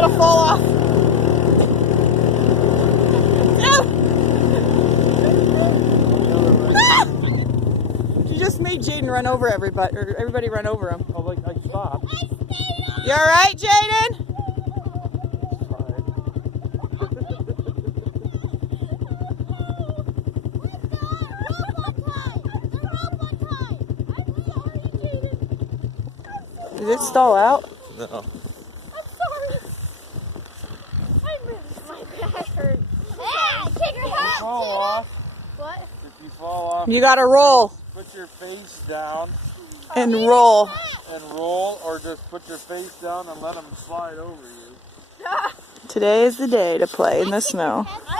gonna fall off. You just made Jaden run over everybody, or everybody run over him. Oh, like I stopped. You all right, Jaden? Did it stall out? No. I'm sorry. My back hurts. Yeah, kick your hat. Fall off. What? If you fall off, You gotta roll put your face down and roll. or just put your face down and let them slide over you. Today is the day to play in the snow. I